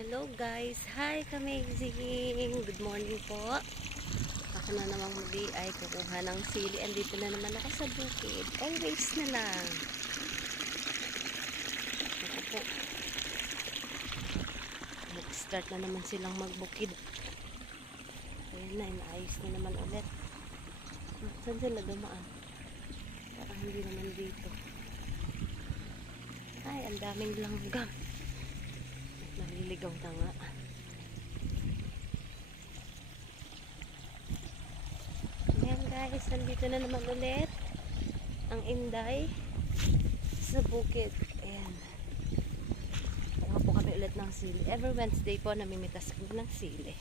Hello guys, hi ka-amazing! Good morning po. Ako na namang muli ay kukuha ng sili. Andito na naman ako sa bukid. Always na lang. Ako po. Nag-start na naman silang magbukid. Ayan na, inaayos na naman ulit. Saan sila dumaan? Parang hindi naman dito. Ay, ang daming langgam. Naliligaw na nga. Ayan guys, nandito na naman ulit ang Inday sa bukid. Ayan. Kuha po kami ulit ng sili. Every Wednesday po namimitas kami ng sili.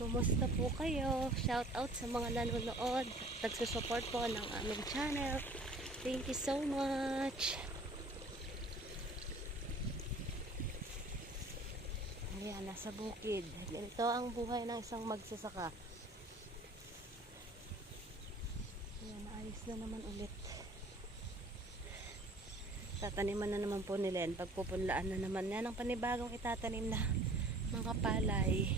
Kumusta po kayo? Shout out sa mga nanonood. Nagsusupport po ng aming channel. Thank you so much. Ayan, nasa bukid. Ito ang buhay ng isang magsasaka. Ayan, ayos na naman ulit. Tataniman na naman po nila yan. Pagpupunlaan na naman yan ang panibagong itatanim na mga palay.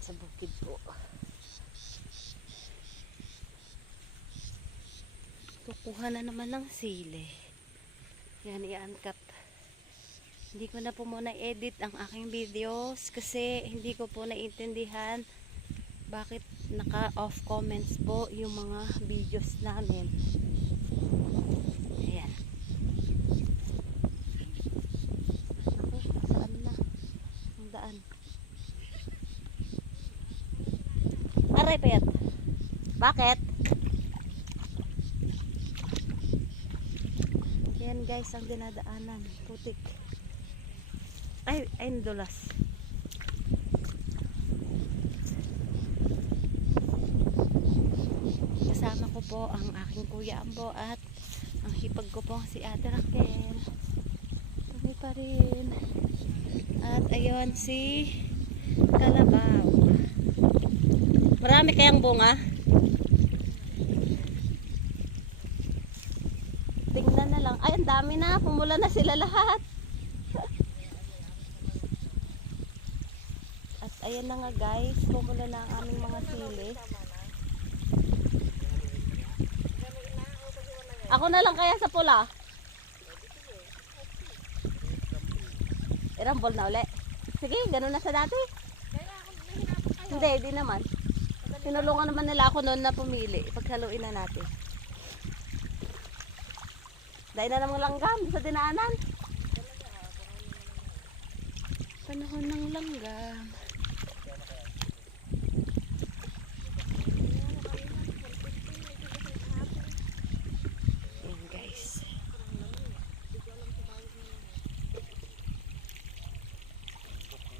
Sa bukid po. Kukuha na naman ng sili. Yan, i-uncut. Hindi ko na po muna edit ang aking videos kasi hindi ko po naiintindihan bakit naka-off comments po yung mga videos namin. Ayan. Ako, saan na? Ang daan. Aray payat. Bakit? Yan guys ang dinadaanan. Putik. Ay nadulas. Kasama ko po ang aking kuya Ambo at ang hipag ko po si Ate Raquel. Kami pa rin. At ayun si Kalabaw. Marami kayang bunga? Tingnan na lang. Ay, ang dami na. Pumula na sila lahat. At ayan na nga guys. Pumula na ang aming mga sili. Ako na lang kaya sa pula. Irambol na uli. Sige, ganun na sa dati. Hindi naman. Tinulungan naman nila ako noon na pumili. Paghaluin na natin. Dahil na namang langgam sa dinaanan. Panahon ng langgam. Ayan guys.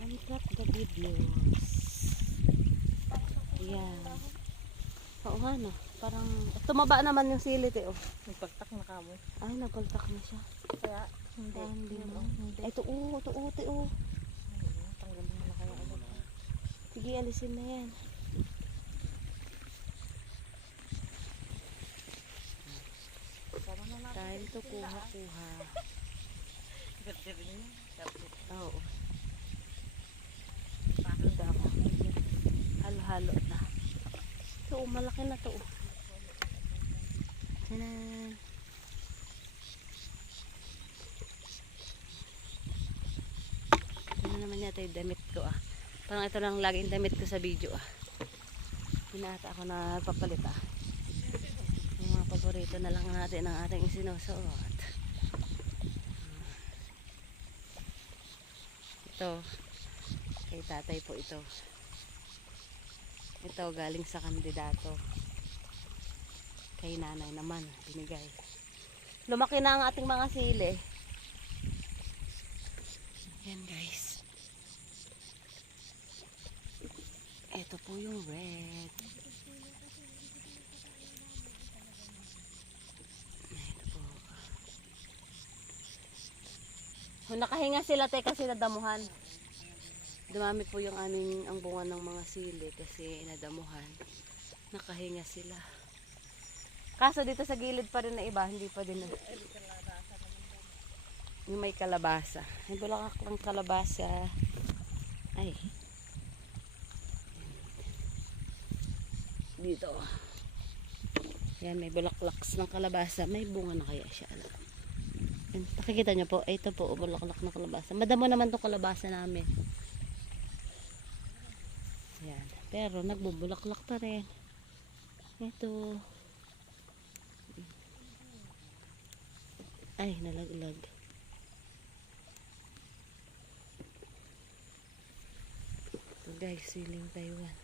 Uncut the videos. Ayan. Oo nga no. Parang tumaba naman yung silit eh. Oh. Nagpagtak na kamo. Ay, nagpaltak na siya. Kaya hindi. Hindi. Ay, ito oh. Tanggalin mo na kaya ulit. Sige, alisin na yan. Time to kuha. Ganda-ganda niya. Oo. Ganda ako. Halo-halo na. So, malaki na to. Tanan. Ano naman yata yung damit ko ah. Parang ito lang laging damit ko sa video ah. Hinata ako na papalit ah. Yung mga paborito na lang natin ang ating isinusuot. Ito. Kay tatay po ito. Ito galing sa kandidato. Kay nanay naman binigay. Lumaki na ang ating mga sili. Yan guys. Ito po yung red. Ito po. Nakahinga sila kasi nadamuhan. Dumami po yung ang bunga ng mga sili kasi inadamuhan. Nakahinga sila. Kaso dito sa gilid pa rin na iba, hindi pa din. Yung may kalabasa. May bulaklak ng kalabasa. Ay. Dito. Yan, may bulaklaks ng kalabasa. May bunga na kaya siya. Yan, nakikita nyo po. Ito po, bulaklak ng kalabasa. Madamo naman itong kalabasa namin. Yan. Pero nagbubulaklak pa rin. Ito. Ay, nalaglag. Ito guys, siling Taiwan.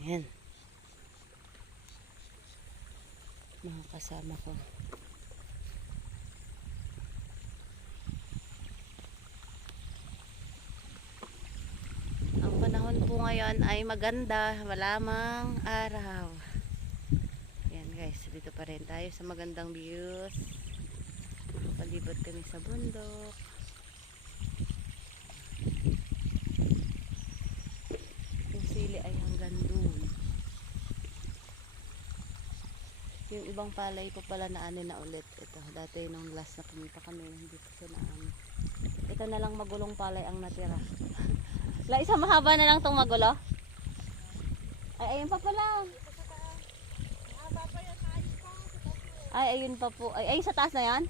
Ayan. Mga kasama ko. Ang panahon po ngayon ay maganda, malamang araw. Ayan guys, dito pa rin tayo sa magandang views. Palibot kami sa bundok. Yung sili ay hanggang doon. Yung ibang palay po pala naanin na ulit. Ito, dati nung last na pumunta kami, hindi po siya naanin. Ito na lang magulong palay ang natira. La, isa mahaba na lang tong magulo. Ay, ayun pa pala. Ay, ayun pa po. Ay, sa taas na yan?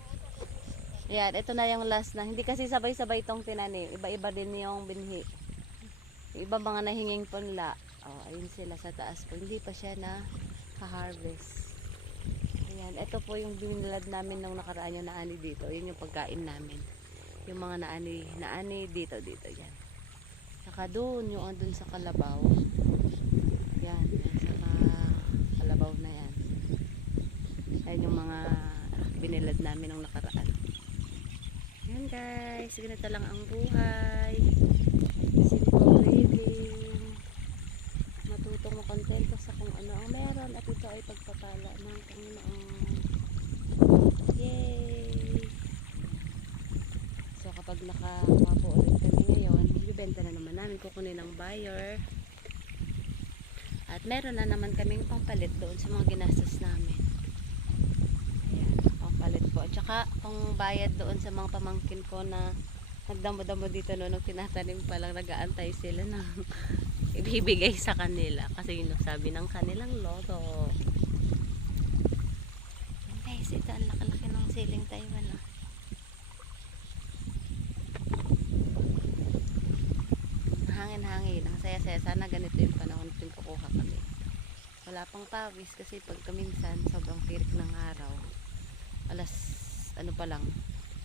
Ayan, ito na yung last na. Hindi kasi sabay-sabay itong tinanim. Iba-iba din yung binhi. Yung iba mga nahinging punla. Oh, ayun sila sa taas po. Hindi pa siya na ka-harvest. Ayan, ito po yung binilad namin nung nakaraan yung naani dito. Yun yung pagkain namin. Yung mga naani dito, yan. Saka doon, yung andun sa kalabaw. Yan, sa kalabaw na yan. Ayan yung mga binilad namin nung nakaraan. Yan guys, ganito lang ang buhay. Simple living. Matutong makontento sa kung ano ang meron at ito ay pagpapala ng Panginoon. Yay! So kapag nakakuha po ulit kami ngayon, ibibenta na naman namin, kukunin ng buyer. At meron na naman kaming pampalit doon sa mga ginastos namin. Ayan, pampalit po. At saka pang bayad doon sa mga pamangkin ko na nagdamo-damo dito noon, nung tinatanim pa lang, nag-aantay sila ng ibibigay sa kanila. Kasi yun ang sabi ng kanilang lolo. Guys, ito ang laki-laki ng siling Taiwan. Oh. Hangin-hangin, ang saya-saya. Sana ganito yung panahon natin kukuha kami. Wala pang pawis kasi pagka minsan sobrang tirik ng araw. Alas ano pa lang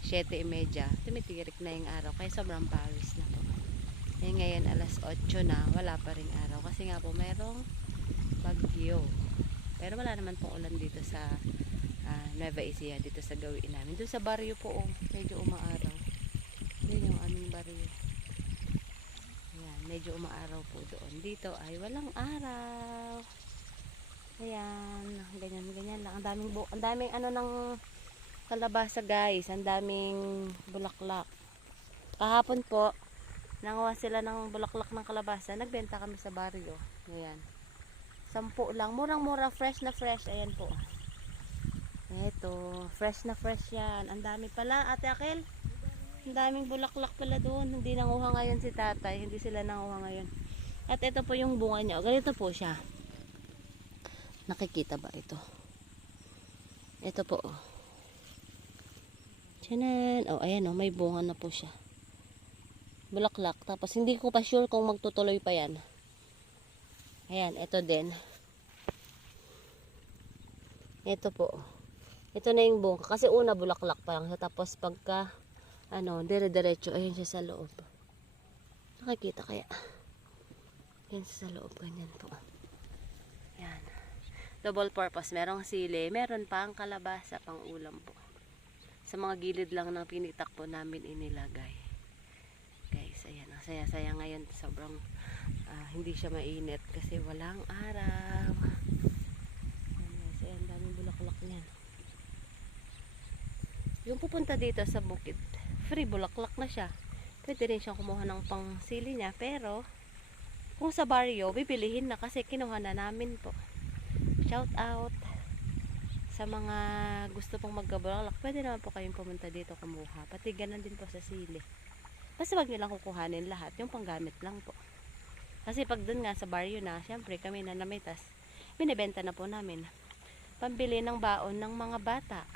7:30, tumitirik na yung araw kaya sobrang pawis na po. Eh ngayon alas 8 na, wala pa ring araw kasi nga po merong bagyo. Pero wala naman pong ulan dito sa Nueva Ecija, dito sa gawin namin. Doon sa baryo po, medyo umaaraw. Yun yung aming baryo. Ayan, medyo umaaraw po doon. Dito ay walang araw. Ayan, ganyan lang. Ang daming ano ng kalabasa guys. Ang daming bulaklak. Kahapon po, nanguha sila ng bulaklak ng kalabasa. Nagbenta kami sa baryo. Ayan. 10 lang. Murang-mura, fresh na fresh. Ayan po. Eto, fresh na fresh yan. Ang dami pala, Ate Akel. Ang daming bulaklak pala doon. Hindi nanguha ngayon si tatay. Hindi sila nanguha ngayon. At ito po yung bunga niya. Ganito po siya. Nakikita ba ito? Ito po. Tiyanan. Oh, ayan oh. May bunga na po siya. Bulaklak. Tapos hindi ko pa sure kung magtutuloy pa yan. Ayan. Ito din. Ito po. Ito na yung bunga. Kasi una bulaklak pa lang siya. Tapos pagka dire-diretso. Ayun siya sa loob. Nakikita kaya? Yan sa loob. Ganyan po. Yan. Double purpose. Merong sili. Meron pa ang kalabasa pang ulam po. Sa mga gilid lang ng pinitak po namin inilagay. Guys, ayan. Ang saya-saya ngayon. Sobrang hindi siya mainit kasi walang araw. Ayan, daming bulaklak niyan. Yung pupunta dito sa bukid, free bulaklak na siya. Pwede rin siyang kumuha ng pangsili niya, pero kung sa baryo, bibilihin na kasi kinuha na namin po. Shout out sa mga gusto pong maggabulaklak. Pwede naman po kayong pumunta dito kumuha. Pati ganun din po sa sili. Basta wag nyo lang kukuhanin lahat, yung panggamit lang po. Kasi pag dun nga sa baryo na, syempre kami na namitas, binibenta na po namin. Pambili ng baon ng mga bata.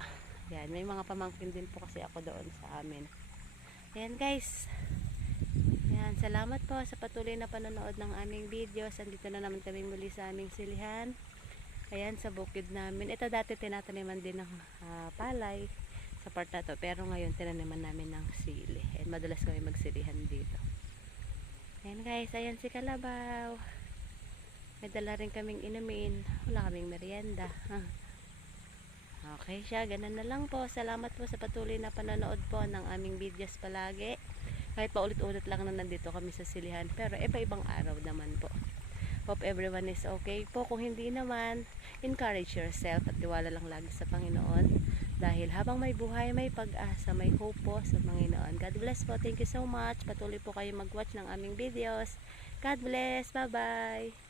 Yan, may mga pamangkin din po kasi ako doon sa amin. Ayan guys. Ayan, salamat po sa patuloy na panonood ng aming videos. Andito na naman kami muli sa aming silihan. Ayan, sa bukid namin. Ito dati tinataniman din ng palay sa part na to. Pero ngayon tinaniman namin ng sili. And madalas kami magsilihan dito. Ayan guys, ayan si Kalabaw. May dala rin kaming inumin. Wala kaming merienda. Okay siya, ganun na lang po. Salamat po sa patuloy na panonood po ng aming videos palagi. Kahit paulit-ulit lang na nandito kami sa silihan. Pero iba-ibang araw naman po. Hope everyone is okay po. Kung hindi naman, encourage yourself at tiwala lang lagi sa Panginoon. Dahil habang may buhay, may pag-asa, may hope po sa Panginoon. God bless po. Thank you so much. Patuloy po kayo mag-watch ng aming videos. God bless. Bye-bye.